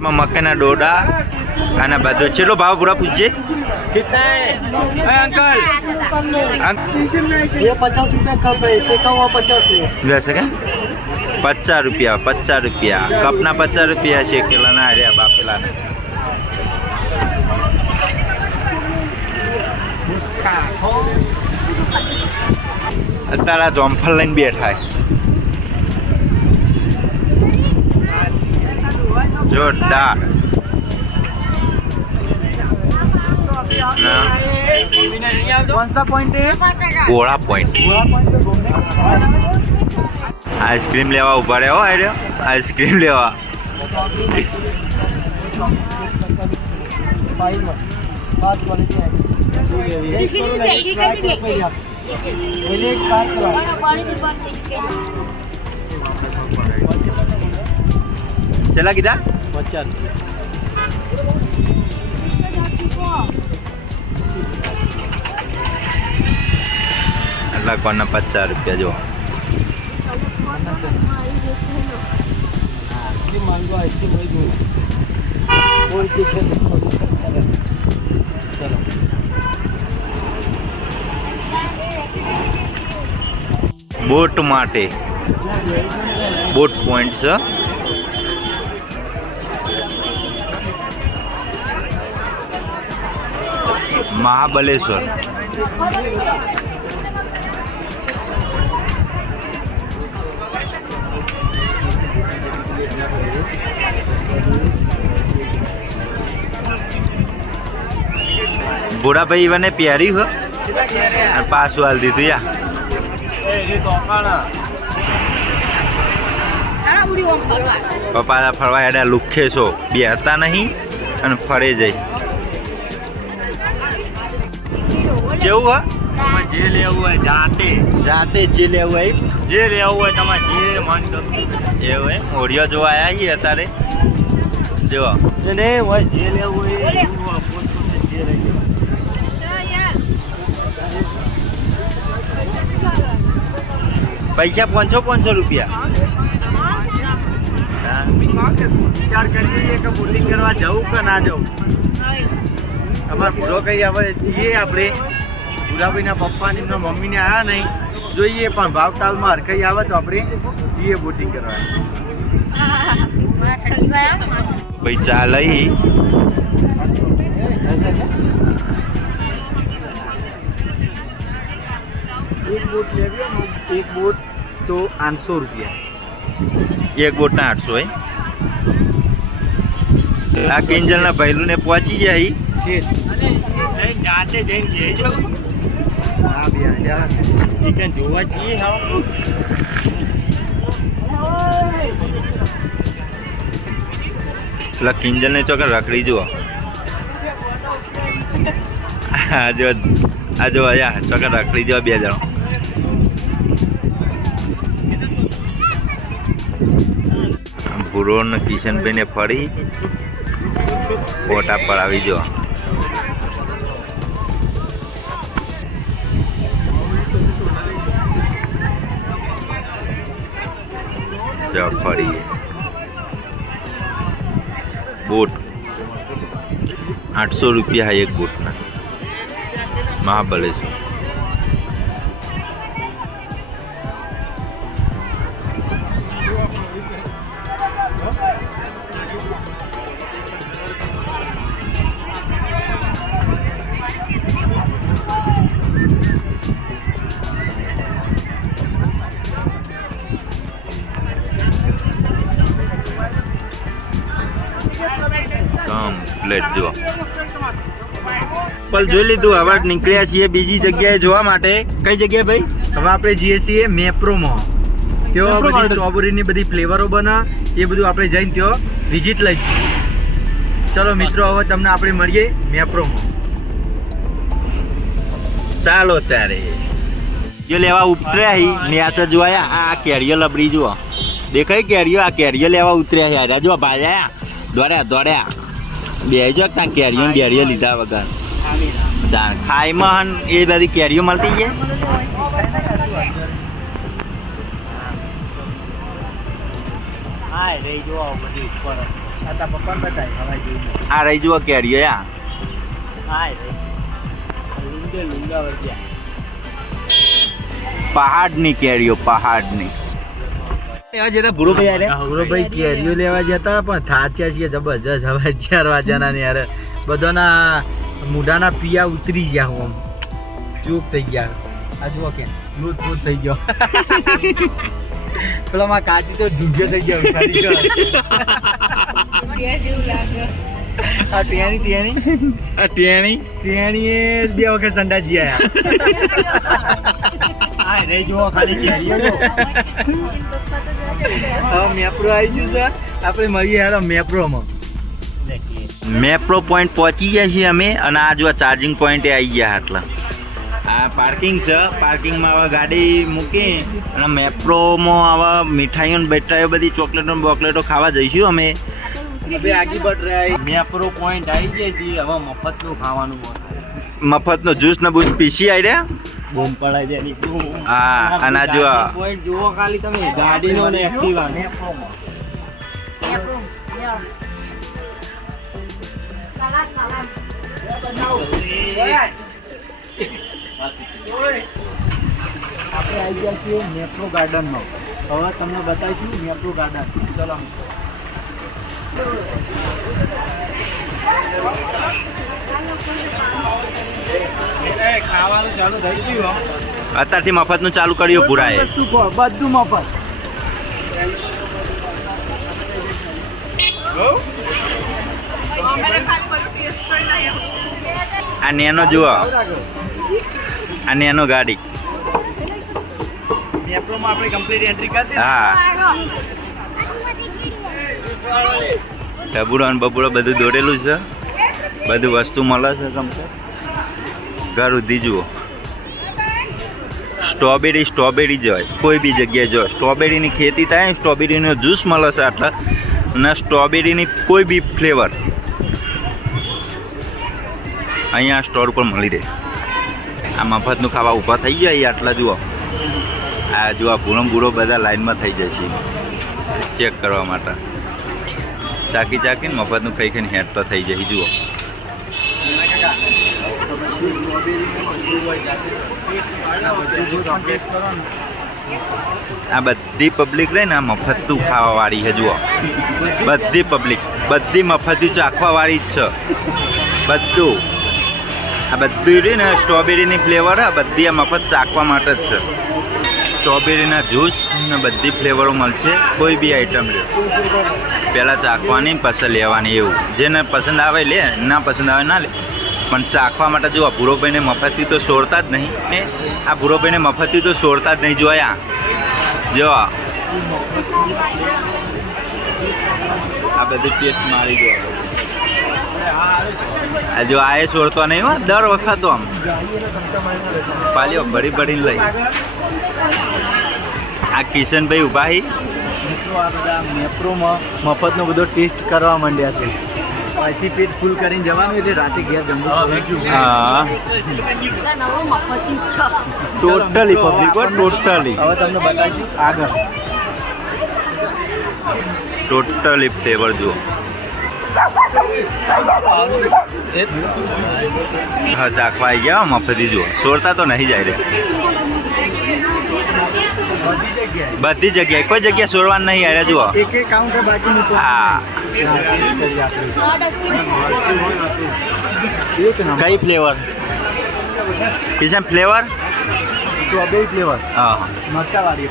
મકાના ડોડા અને બધું ચેલો ભાવ પૂરા પૂછજે कितना है अंकल ये 50 रुपया कप है, सेका हुआ 50 है। જશે કે 50 રૂપિયા કપના 50 રૂપિયા છે કેલાના આર્યા બાપેલાના અત્યારે જોમફળ લઈને બેઠા જોરદાર कौन सा पॉइंट है? ગોળા પોઈન્ટ આઈસ્ક્રીમ લેવા ઉભા રહ્યો આર્યો આઈસ્ક્રીમ લેવા बात क्वालिटी है। पहले एक कार कराओ। ચલા કીધા 50 આટલા કોના 50 રૂપિયા જો आइसक्रीम मांगो, आइसक्रीम वही दूंगा। कोई पीछे देखो। चलो બોટ માટે બોટ પોઈન્ટ છે મહાબલેશ્વર બુढ़ा भाई बने प्यारी हो और पास वाल दी थी या પપ્પા ફરવા હેડા લુખે છો બેહતા નહીં અને ફરે જાય કેવું હા જે લેવું હોય જાતે જાતે જે લેવું હોય જે લેવું હોય તમારે જે મન ગમે એવું એમ ઓડિયો જોવા આવ્યા છીએ અત્યારે જો ને હોય જે લેવું હોય એ પોતપોતે જે લઈ લેવું. પૈસા 500 રૂપિયા વિચાર કરીએ કે બોટિંગ કરવા જવું કે ના જવું અમારે પૂરો કઈ આવે છીએ આપણે પૂરાભાઈના પપ્પા ને એમના મમ્મીને આવ્યા નહીં જોઈએ પણ ભાવતાલમાં હરકઈ આવે તો આપણે જઈએ બોટિંગ કરવા ભાઈ ચા લઈ एक बोट ले गया, एक बोट तो 800 रुपया। એક બોટના 800 આ કિંજલના પહેલું ને પહોંચી જાય જાતે જઈને જઈજો हाँ भैया यार ચિકન જોવા જઈએ હા પેલા કિંજલને ચોકર રખડી જુઓ આ જો આયા ચોકર રખડી જુઓ 2 જણો ભૂરો ને કિશનભાઈ ને ફરી ફોટા પર આવી જો ફરી બોટ 800 રૂપિયા એક બોટના મહાબલેશ્વર કમ્પ્લેટ જો પલ જોઈ લીધું હવે નીકળ્યા છીએ બીજી જગ્યાએ જોવા માટે કઈ જગ્યાએ ભાઈ હવે આપણે જઈએ છીએ મેપ્રોમાં ત્યાં બધી સ્ટ્રોબેરીની બધી ફ્લેવરો બને એ બધું આપણે જઈને ત્યાં વિઝિટ લઈશું ચલો મિત્રો હવે તમને આપણે મળીએ મેપ્રોમાં ચાલો ત્યારે જો લેવા ઉતર્યા ન્યાચા જોયા આ કેરીઓ લબડી જુઓ દેખાય કેરીઓ આ કેરીઓ લેવા ઉતર્યા યાર જો ભાઈ દોડ્યા બેજો ત્યાં કેરીઓ બેરીઓ લીધા વગર ખાઈમાં એ બધી કેરીઓ મળતી છે હા રહી જો બધી ઉપર આ તા પપ્પાને બતાય હવાઈ જોઈને. આ રહી જુઓ કેરીઓ યા લુંગા વર્ગ્યા. પહાડની કેરીઓ પહાડની ભાઈ કેરીઓ લેવા જતા પણ થાચ્યા છીએ જબરજસ્ત. હવે 4 વાગ્યાના ને યાર બધાના મૂઢાના પિયા ઉતરી ગયા. હું આમ ચૂપ થઈ ગયા. આ જુઓ કે લૂટ થઈ ગયો. પેલા માં કાચી તો ઢૂંઢ્યો થઈ ગયો. આ ટેણી એ 2 વખત સંડાજી આયા. રહી જુઓ ખાલી કેરીઓ. હવે મેપ્રો આવી ગયું છે. આપણે મળીએ યાર મેપ્રોમાં. મેપ્રો પોઈન્ટ પહોંચી ગયા છીએ અમે અને આ જો ચાર્જિંગ પોઈન્ટે આવી ગયા. એટલે આ પાર્કિંગ છે. પાર્કિંગમાં હવે ગાડી મૂકી અને મેપ્રોમાં હવે મીઠાઈઓ ને બેઠાઈઓ બધી ચોકલેટો બોકલેટો ખાવા જઈશું અમે. હવે આગી બટ રહ્યા. મેપ્રો પોઈન્ટ આવી જાય છે. હવે મફતનું ખાવાનું મફતનો જ્યુસ ને બુસ પીસી આવી રહ્યા. બોમ પડાઈ દે ની. હા અને આ જો પોઈન્ટ જુઓ ખાલી તમે ગાડીનો ને એક્ટિવા. આપણે આવી ગયા છીએ મેપ્રો ગાર્ડનમાં. હવે તમને બતાવીશું મેપ્રો ગાર્ડન. ચલો ખાવાનું ચાલુ થઈ ગયું. અત્યારથી મફતનું ચાલુ કર્યું પૂરાએ. બધું મફત. આ નેનો જુઓ. આ નેનો ગાડી. મેપ્રોમાં આપણે કમ્પ્લીટ એન્ટ્રી કરી. હા ટબુડો ને બબુડો બધું દોરેલું છે. બધું વસ્તુ મળે છે કમ્પ્લીટ. ઘર સુધી જુઓ. સ્ટ્રોબેરી જ હોય કોઈ બી જગ્યાએ જો સ્ટ્રોબેરીની ખેતી થાય. સ્ટ્રોબેરીનો જ્યુસ મળે છે આટલા અને સ્ટ્રોબેરીની કોઈ બી ફ્લેવર અહીંયા સ્ટોર ઉપર મળી રહે. આ મફતનું ખાવા ઊભા થઈ જાય આટલા જુઓ. આ જુઓ બૂળો બધા લાઈનમાં થઈ જાય છે ચેક કરવા માટે. ચાકીને મફતનું ખાઈને હેડ તો થઈ જાય. જુઓ આ બધી પબ્લિક રહે ને આ મફતનું ખાવાવાળી છે. જુઓ બધી પબ્લિક બધી મફતનું ચાખવાવાળી જ છે બધું. આ બધું રહી ને સ્ટ્રોબેરીની ફ્લેવર આ બધી આ મફત ચાખવા માટે જ છે. સ્ટ્રોબેરીના જ્યુસ ને બધી ફ્લેવરો મળશે. કોઈ બી આઈટમ લે પહેલાં ચાખવાની પછી લેવાની. એવું જેને પસંદ આવે લે, ના પસંદ આવે ના લે. પણ ચાખવા માટે જો આ ભૂરોભાઈને મફતથી તો છોડતા જ નહીં ને. આ ભૂરોભાઈને મફતથી તો છોડતા જ નહીં. જોયા જો આ બધું ટેસ્ટ મારી જો. આ જો આ એ છોડતો નહીં હો દર વખત તો આમ પાલ્યો ભરીને લઈ. આ કિશનભાઈ ઉભા હી. મિત્રો આ બધા મેપ્રોમાં મફતનો બધો ટેસ્ટ કરવા માંડ્યા છે. અહીંથી પેટ ફૂલ કરીને જવાનું એટલે રાતે ઘેર જમવું. હા ટોટલી પબ્લિક ટોટલી. હવે તમને બતાવીશું આગળ. ટોટલી ફ્લેવર જુઓ. હા ચાખવા આવી ગયા મફતી જુઓ. છોડતા તો નહીં જાય રે. બધી જગ્યાએ કોઈ જગ્યા છોડવાનું નહીં. આવ્યા જુઓ એક કાઉન્ટર બાકી મૂકો. હા કઈ flavour Kishan flavour? Strawberry flavour. હા મરચાવાળી.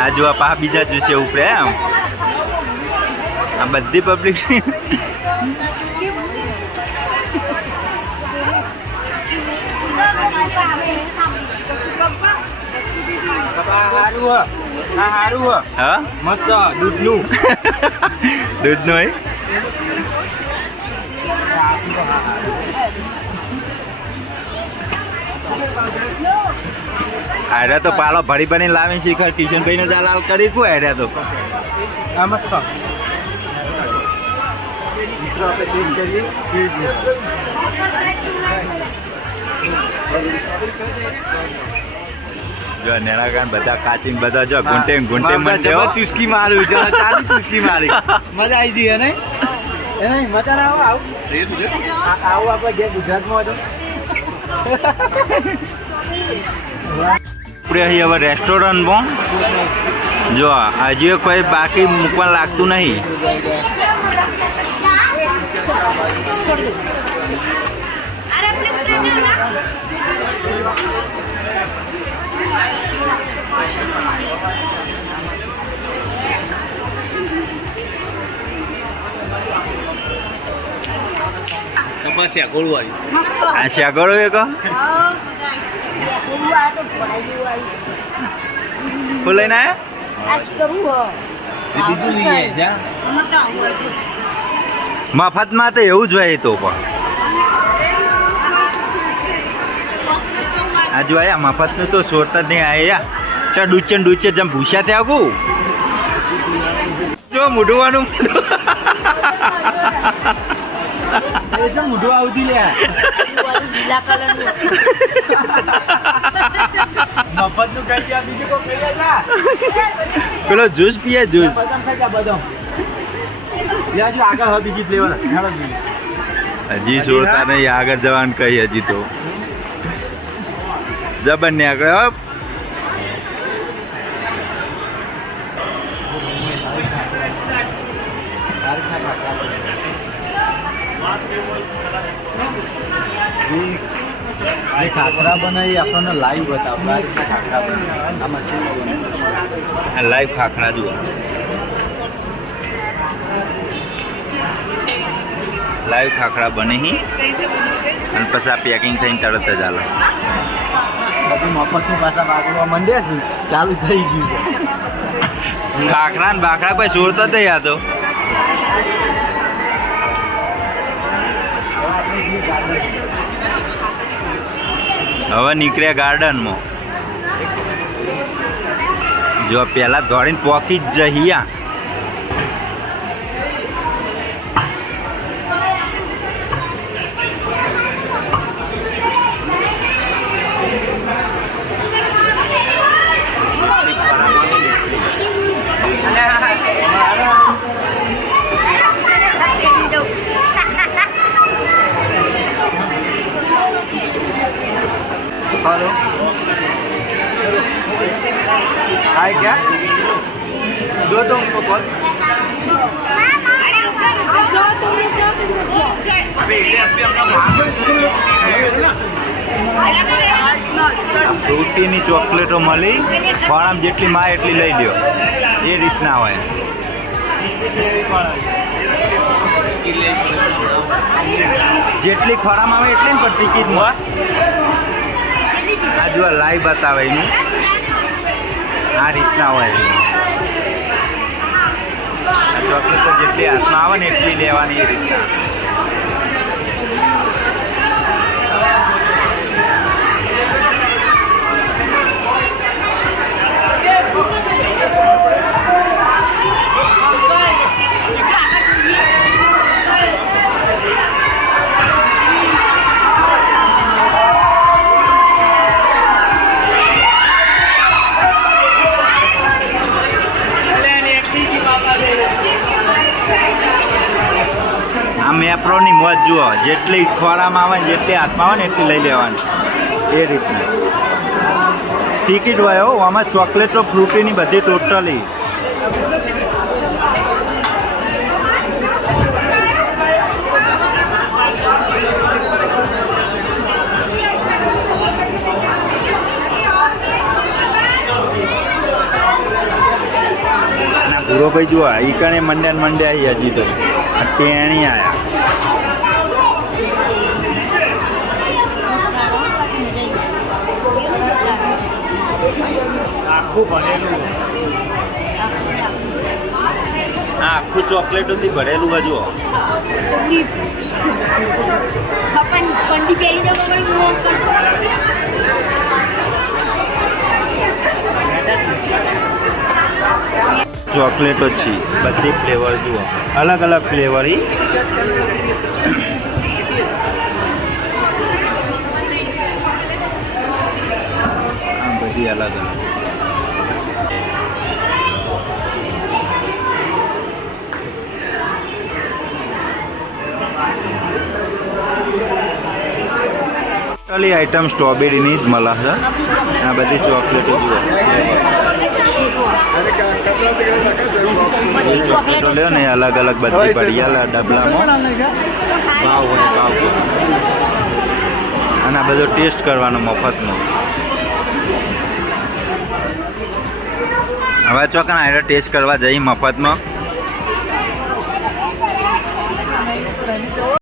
આ જો પા બીજા જ્યુસે ઉપરે એમ. આ બધી પબ્લિક હા મસ્ત દૂધનું. દૂધનું હોય. આર્યા તો પાલો ભરી લાવીને શીખર કિશનભાઈ ને દલાલ કરી કો આર્યા તો. આ મસ્ત. મિત્રો આપણે ટેસ્ટ કરીએ કેવી છે. જો નેણાકાન બધા કાચીન બધા જો ગુંટે ગુંટે મંડે હો. ચુસ્કી મારું ચાલી ચુસ્કી મારી મજા આવી ગઈ ને એ નહીં મજા ના આવો આવું આવું આપણે ઘેર ગુજરાતમાં હતો. આપણે અહીં હવે રેસ્ટોરન્ટમાં જો હજી કોઈ બાકી મૂકવા લાગતું નહીં. આ શાગળો એક શું લઈને આવ્યા? મફતમાં તો એવું જ હોય તો પણ આ જોયા મફતનું તો સોરતા જ નહીં આયા. ચા ડૂચે જેમ ભૂસ્યા થયા ગુ જો મૂઢવાનું મોઢું આવતી લે મફત નું કઈ ગયા બીજું કોઈ પીએ ના પેલો જ્યુસ પીએ જ્યુસ. બદામ ખાઈ ગયા બદામ યાર જો આગળ હવે બીજી ફ્લેવર હજી સોરતા નહીં આગળ જવાનું કહી હજી તો જબર ને આગળ ખાખરા બનાવી આપણને લાઈવ બતાવો ખાખરા બનાવી આ મશીન લાઈવ ખાખરા જુઓ. લાઈવ ખાખરા બને હી અને પછી આ પેકિંગ થઈને તરત જ આલો. બધું મફતની પાછા બાગડવા માંડ્યા છે ચાલુ થઈ ગયું. ખાખરા ને બાખરા કોઈ સોરતા જ નહીં આ તો. હવે નીકળ્યા ગાર્ડનમાં. જો પેલા દોડીને પોકી જ જઈયા. हेलो हाय क्या दो तो उनको कॉल ફ્રૂટીની ચોકલેટો મળી પણ આમ જેટલી માં એટલી લઈ લ્યો એ રીતના હોય. જેટલી ખોરામાં આવે એટલી ને પણ ટિકિટમાં આ જો લાઈવ બતાવે એનું આ રીતના હોય. આ ચોકલેટ તો જેટલી હાથમાં આવે ને એટલી લેવાની એ રીતના. આ મેપ્રોની મોજ જુઓ જેટલી ખોરામાં આવે ને જેટલી હાથમાં આવે ને એટલી લઈ લેવાની એ રીતના. ટિકિટ હોય હો આમાં ચોકલેટો ફ્રૂટીની બધી ટોટલી. પૂરો ભાઈ જુઓ ઈ કણે મંડ્યા હજી તો ટેણી આયા. આખું ચોકલેટોથી ભરેલું હજુ. પંડી પહેરી જવા ચોકલેટો છે બધી ફ્લેવર જુઓ અલગ અલગ ફ્લેવર બધી અલગ અલગ ટોટલી આઈટમ સ્ટ્રોબેરીની જ મળે છે આ બધી ચોકલેટો જુઓ ચોકલેટો લ્યો ને અલગ અલગ બધી પડિયાલા ડબલામાં ભાવ હોય ભાવ અને આ બધો ટેસ્ટ કરવાનો મફતમાં હવે ચોકન આયરો ટેસ્ટ કરવા જઈ મફતમાં